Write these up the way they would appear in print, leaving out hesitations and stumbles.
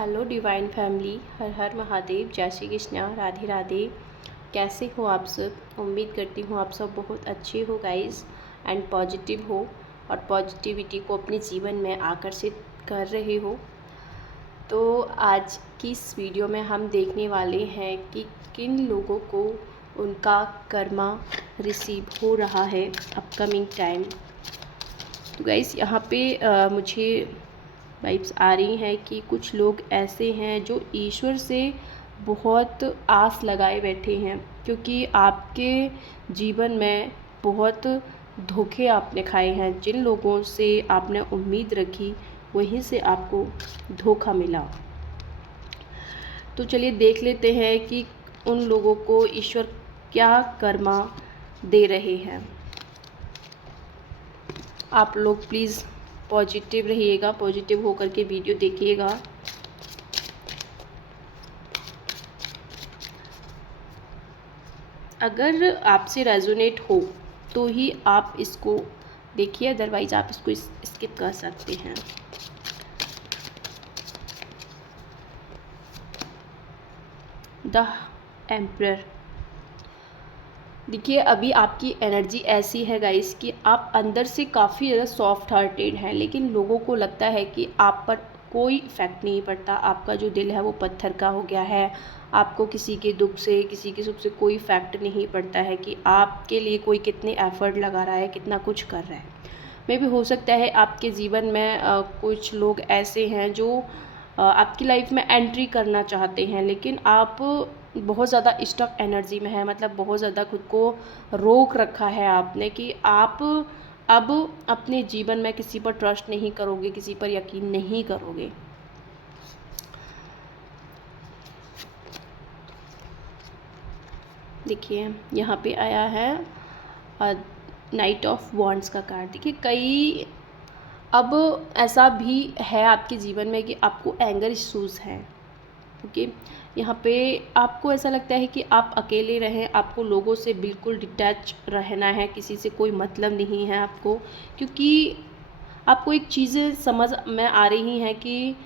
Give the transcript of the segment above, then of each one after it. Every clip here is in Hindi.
हेलो डिवाइन फैमिली, हर हर महादेव, जय श्री कृष्णा, राधे राधे। कैसे हो आप सब? उम्मीद करती हूँ आप सब बहुत अच्छे हो गाइस एंड पॉजिटिव हो और पॉजिटिविटी को अपने जीवन में आकर्षित कर रहे हो। तो आज की इस वीडियो में हम देखने वाले हैं कि किन लोगों को उनका कर्मा रिसीव हो रहा है अपकमिंग टाइम। तो गाइस यहाँ पे मुझे वाइब्स आ रही हैं कि कुछ लोग ऐसे हैं जो ईश्वर से बहुत आस लगाए बैठे हैं, क्योंकि आपके जीवन में बहुत धोखे आपने खाए हैं। जिन लोगों से आपने उम्मीद रखी वहीं से आपको धोखा मिला। तो चलिए देख लेते हैं कि उन लोगों को ईश्वर क्या कर्मा दे रहे हैं। आप लोग प्लीज़ पॉजिटिव रहिएगा, पॉजिटिव होकर के वीडियो देखिएगा। अगर आपसे रेजोनेट हो तो ही आप इसको देखिए, अदरवाइज आप इसको स्किप कर सकते हैं। The emperor. देखिए अभी आपकी एनर्जी ऐसी है गाइस कि आप अंदर से काफ़ी ज़्यादा सॉफ्ट हार्टेड हैं, लेकिन लोगों को लगता है कि आप पर कोई इफ़ेक्ट नहीं पड़ता। आपका जो दिल है वो पत्थर का हो गया है। आपको किसी के दुख से, किसी के सुख से कोई इफ़ेक्ट नहीं पड़ता है कि आपके लिए कोई कितने एफर्ट लगा रहा है, कितना कुछ कर रहा है। मे भी हो सकता है आपके जीवन में कुछ लोग ऐसे हैं जो आपकी लाइफ में एंट्री करना चाहते हैं, लेकिन आप बहुत ज़्यादा स्टक एनर्जी में है। मतलब बहुत ज़्यादा खुद को रोक रखा है आपने कि आप अब अपने जीवन में किसी पर ट्रस्ट नहीं करोगे, किसी पर यकीन नहीं करोगे। देखिए यहाँ पे आया है नाइट ऑफ वॉन्ड्स का कार्ड। देखिए कई अब ऐसा भी है आपके जीवन में कि आपको एंगर इश्यूज़ हैं। ओके, यहाँ पे आपको ऐसा लगता है कि आप अकेले रहें, आपको लोगों से बिल्कुल डिटैच रहना है, किसी से कोई मतलब नहीं है आपको, क्योंकि आपको एक चीज़ें समझ में आ रही हैं कि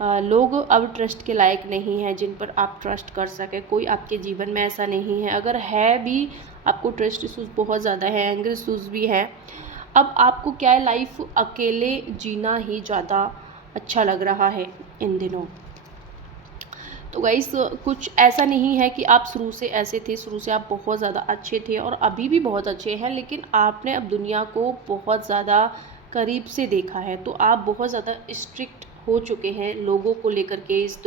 लोग अब ट्रस्ट के लायक नहीं हैं जिन पर आप ट्रस्ट कर सकें। कोई आपके जीवन में ऐसा नहीं है, अगर है भी आपको ट्रस्ट इशूज़ बहुत ज़्यादा है, एंगर इशूज़ भी हैं। अब आपको क्या है, लाइफ अकेले जीना ही ज़्यादा अच्छा लग रहा है इन दिनों। तो गाइस कुछ ऐसा नहीं है कि आप शुरू से ऐसे थे, शुरू से आप बहुत ज़्यादा अच्छे थे और अभी भी बहुत अच्छे हैं, लेकिन आपने अब दुनिया को बहुत ज़्यादा करीब से देखा है, तो आप बहुत ज़्यादा स्ट्रिक्ट हो चुके हैं लोगों को लेकर के इस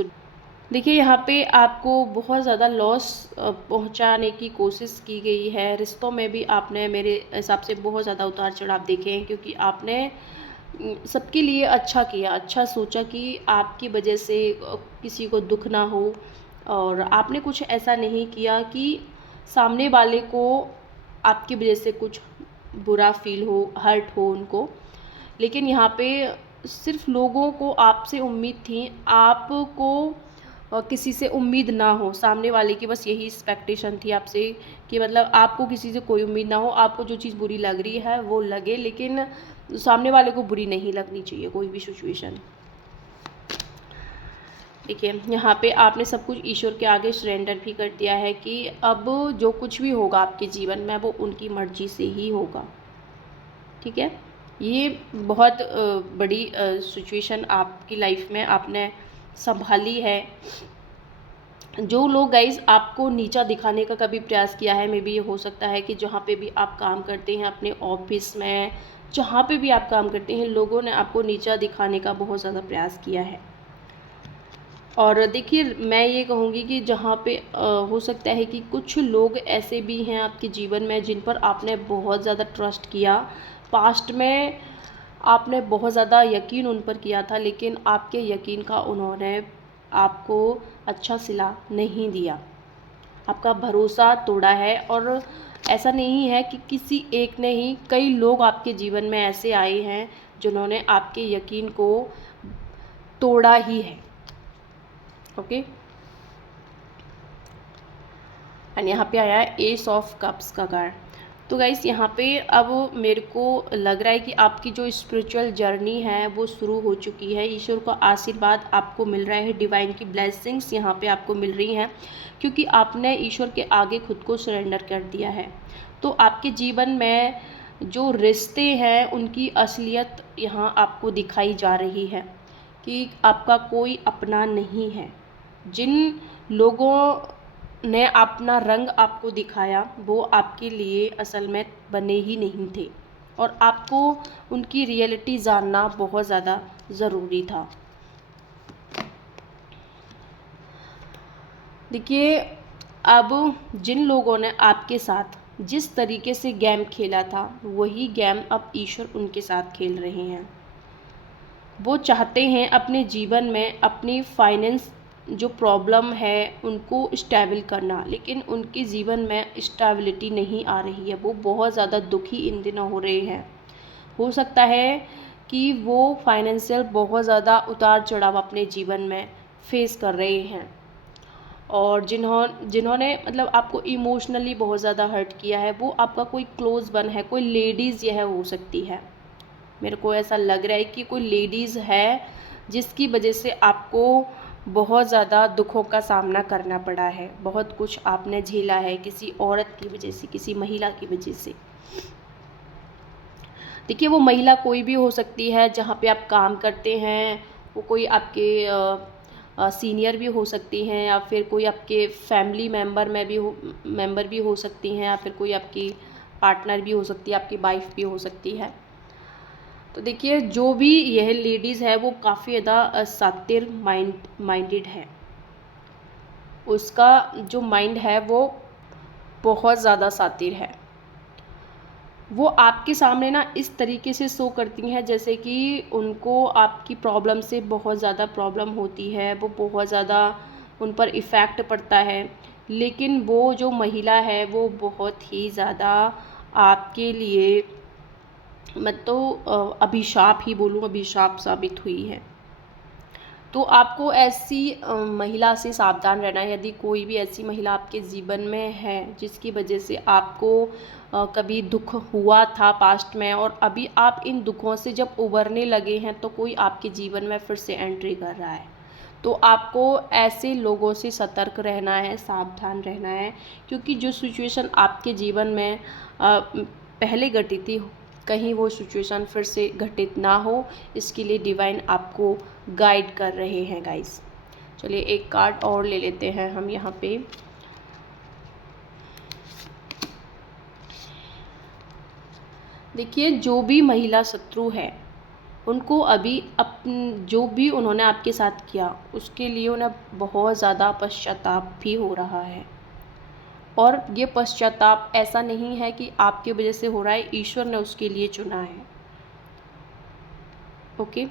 देखिए यहाँ पे आपको बहुत ज़्यादा लॉस पहुँचाने की कोशिश की गई है। रिश्तों में भी आपने मेरे हिसाब से बहुत ज़्यादा उतार चढ़ाव देखे हैं, क्योंकि आपने सबके लिए अच्छा किया, अच्छा सोचा कि आपकी वजह से किसी को दुख ना हो, और आपने कुछ ऐसा नहीं किया कि सामने वाले को आपकी वजह से कुछ बुरा फील हो, हर्ट हो उनको। लेकिन यहाँ पे सिर्फ लोगों को आपसे उम्मीद थी, आपको किसी से उम्मीद ना हो। सामने वाले की बस यही एक्सपेक्टेशन थी आपसे कि मतलब आपको किसी से कोई उम्मीद ना हो, आपको जो चीज़ बुरी लग रही है वो लगे, लेकिन सामने वाले को बुरी नहीं लगनी चाहिए कोई भी सिचुएशन। देखिए यहाँ पे आपने सब कुछ ईश्वर के आगे सरेंडर भी कर दिया है कि अब जो कुछ भी होगा आपके जीवन में वो उनकी मर्जी से ही होगा। ठीक है, ये बहुत बड़ी सिचुएशन आपकी लाइफ में आपने संभाली है। जो लोग गाइज आपको नीचा दिखाने का कभी प्रयास किया है, मे बी ये हो सकता है कि जहाँ पे भी आप काम करते हैं, अपने ऑफिस में, जहाँ पे भी आप काम करते हैं, लोगों ने आपको नीचा दिखाने का बहुत ज़्यादा प्रयास किया है। और देखिए मैं ये कहूँगी कि जहाँ पे हो सकता है कि कुछ लोग ऐसे भी हैं आपके जीवन में जिन पर आपने बहुत ज़्यादा ट्रस्ट किया, पास्ट में आपने बहुत ज़्यादा यकीन उन पर किया था, लेकिन आपके यकीन का उन्होंने आपको अच्छा सिला नहीं दिया, आपका भरोसा तोड़ा है। और ऐसा नहीं है कि किसी एक ने ही, कई लोग आपके जीवन में ऐसे आए हैं जिन्होंने आपके यकीन को तोड़ा ही है। ओके, एंड यहाँ पे आया है एस ऑफ कप्स का कार्ड। तो गाइस यहाँ पे अब मेरे को लग रहा है कि आपकी जो स्पिरिचुअल जर्नी है वो शुरू हो चुकी है। ईश्वर का आशीर्वाद आपको मिल रहा है, डिवाइन की ब्लेसिंग्स यहाँ पे आपको मिल रही हैं, क्योंकि आपने ईश्वर के आगे खुद को सरेंडर कर दिया है। तो आपके जीवन में जो रिश्ते हैं उनकी असलियत यहाँ आपको दिखाई जा रही है कि आपका कोई अपना नहीं है। जिन लोगों ने अपना रंग आपको दिखाया वो आपके लिए असल में बने ही नहीं थे, और आपको उनकी रियलिटी जानना बहुत ज़्यादा ज़रूरी था। देखिए, अब जिन लोगों ने आपके साथ जिस तरीके से गेम खेला था वही गेम अब ईश्वर उनके साथ खेल रहे हैं। वो चाहते हैं अपने जीवन में अपनी फाइनेंस जो प्रॉब्लम है उनको स्टेबल करना, लेकिन उनके जीवन में स्टेबिलिटी नहीं आ रही है। वो बहुत ज़्यादा दुखी इन दिनों हो रहे हैं। हो सकता है कि वो फाइनेंशियल बहुत ज़्यादा उतार चढ़ाव अपने जीवन में फेस कर रहे हैं, और जिन्होंने मतलब आपको इमोशनली बहुत ज़्यादा हर्ट किया है वो आपका कोई क्लोज वन है, कोई लेडीज़ यह हो सकती है। मेरे को ऐसा लग रहा है कि कोई लेडीज़ है जिसकी वजह से आपको बहुत ज़्यादा दुखों का सामना करना पड़ा है, बहुत कुछ आपने झेला है किसी औरत की वजह से, किसी महिला की वजह से। देखिए, वो महिला कोई भी हो सकती है जहाँ पे आप काम करते हैं, वो कोई आपके सीनियर भी हो सकती हैं, या फिर कोई आपके फैमिली मेंबर भी हो सकती हैं, या फिर कोई आपकी पार्टनर भी हो सकती है, आपकी वाइफ भी हो सकती है। तो देखिए, जो भी यह लेडीज़ है वो काफ़ी ज़्यादा सातिर माइंडेड है। उसका जो माइंड है वो बहुत ज़्यादा सातिर है। वो आपके सामने ना इस तरीके से शो करती हैं जैसे कि उनको आपकी प्रॉब्लम से बहुत ज़्यादा प्रॉब्लम होती है, वो बहुत ज़्यादा उन पर इफ़ेक्ट पड़ता है, लेकिन वो जो महिला है वो बहुत ही ज़्यादा आपके लिए, मैं तो अभिशाप ही बोलूँ, अभिशाप साबित हुई है। तो आपको ऐसी महिला से सावधान रहना है। यदि कोई भी ऐसी महिला आपके जीवन में है जिसकी वजह से आपको कभी दुख हुआ था पास्ट में, और अभी आप इन दुखों से जब उबरने लगे हैं तो कोई आपके जीवन में फिर से एंट्री कर रहा है, तो आपको ऐसे लोगों से सतर्क रहना है, सावधान रहना है, क्योंकि जो सिचुएशन आपके जीवन में पहले घटी थी, कहीं वो सिचुएशन फिर से घटित ना हो, इसके लिए डिवाइन आपको गाइड कर रहे हैं गाइस। चलिए एक कार्ड और ले लेते हैं हम यहाँ पे। देखिए, जो भी महिला शत्रु है उनको अभी जो भी उन्होंने आपके साथ किया उसके लिए उन्हें बहुत ज़्यादा पश्चाताप भी हो रहा है, और ये पश्चाताप ऐसा नहीं है कि आपकी वजह से हो रहा है, ईश्वर ने उसके लिए चुना है। ओके,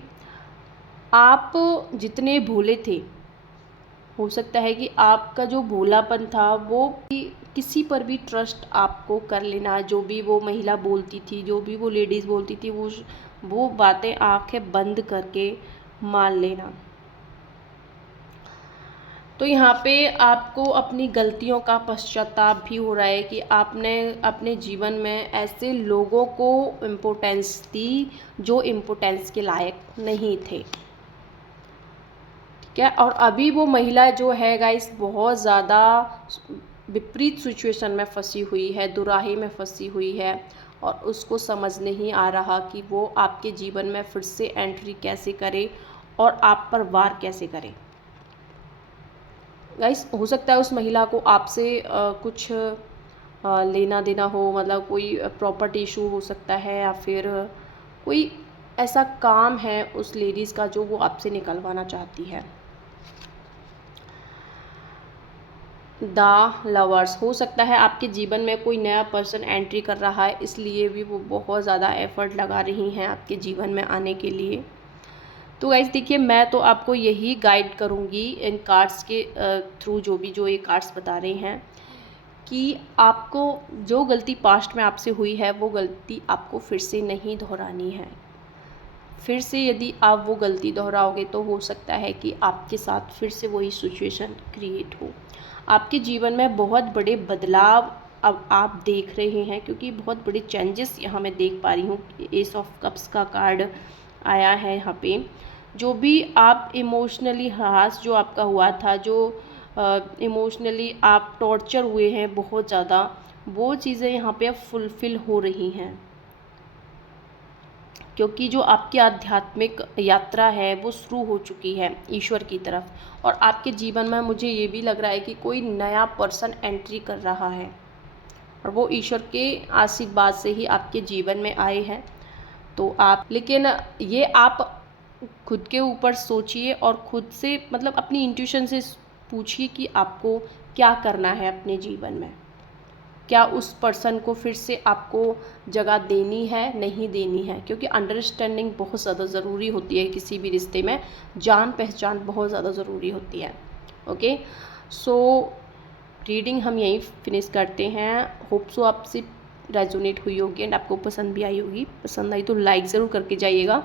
आप जितने भोले थे, हो सकता है कि आपका जो भोलापन था वो किसी पर भी ट्रस्ट आपको कर लेना, जो भी वो महिला बोलती थी, जो भी वो लेडीज़ बोलती थी, वो बातें आंखें बंद करके मान लेना। तो यहाँ पे आपको अपनी गलतियों का पश्चाताप भी हो रहा है कि आपने अपने जीवन में ऐसे लोगों को इम्पोर्टेंस दी जो इम्पोर्टेंस के लायक नहीं थे। ठीक है, और अभी वो महिला जो है गाइस बहुत ज़्यादा विपरीत सिचुएशन में फंसी हुई है, दुराहे में फंसी हुई है, और उसको समझ नहीं आ रहा कि वो आपके जीवन में फिर से एंट्री कैसे करे और आप पर वार कैसे करे। गाइस, हो सकता है उस महिला को आपसे कुछ लेना देना हो, मतलब कोई प्रॉपर्टी इशू हो सकता है, या फिर कोई ऐसा काम है उस लेडीज़ का जो वो आपसे निकलवाना चाहती है। द लवर्स, हो सकता है आपके जीवन में कोई नया पर्सन एंट्री कर रहा है, इसलिए भी वो बहुत ज़्यादा एफर्ट लगा रही हैं आपके जीवन में आने के लिए। तो गाइस देखिए, मैं तो आपको यही गाइड करूँगी इन कार्ड्स के थ्रू, जो ये कार्ड्स बता रहे हैं कि आपको जो गलती पास्ट में आपसे हुई है वो गलती आपको फिर से नहीं दोहरानी है। फिर से यदि आप वो गलती दोहराओगे तो हो सकता है कि आपके साथ फिर से वही सिचुएशन क्रिएट हो। आपके जीवन में बहुत बड़े बदलाव अब आप देख रहे हैं, क्योंकि बहुत बड़े चेंजेस यहाँ मैं देख पा रही हूँ। एस ऑफ कप्स का कार्ड आया है यहाँ पे। जो भी आप इमोशनली ह्रास जो आपका हुआ था, जो इमोशनली आप टॉर्चर हुए हैं बहुत ज़्यादा, वो चीज़ें यहाँ पे अब फुलफ़िल हो रही हैं, क्योंकि जो आपकी आध्यात्मिक यात्रा है वो शुरू हो चुकी है ईश्वर की तरफ। और आपके जीवन में मुझे ये भी लग रहा है कि कोई नया पर्सन एंट्री कर रहा है, और वो ईश्वर के आशीर्वाद से ही आपके जीवन में आए हैं। तो आप, लेकिन ये आप खुद के ऊपर सोचिए और खुद से मतलब अपनी इंट्यूशन से पूछिए कि आपको क्या करना है अपने जीवन में। क्या उस पर्सन को फिर से आपको जगह देनी है, नहीं देनी है, क्योंकि अंडरस्टैंडिंग बहुत ज़्यादा ज़रूरी होती है किसी भी रिश्ते में, जान पहचान बहुत ज़्यादा ज़रूरी होती है। ओके, सो रीडिंग हम यहीं फिनिश करते हैं। होप सो आपसे रेजोनेट हुई होगी एंड आपको पसंद भी आई होगी। पसंद आई तो लाइक ज़रूर करके जाइएगा।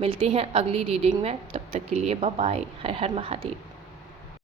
मिलते हैं अगली रीडिंग में, तब तक के लिए बाय बाय। हर हर महादेव।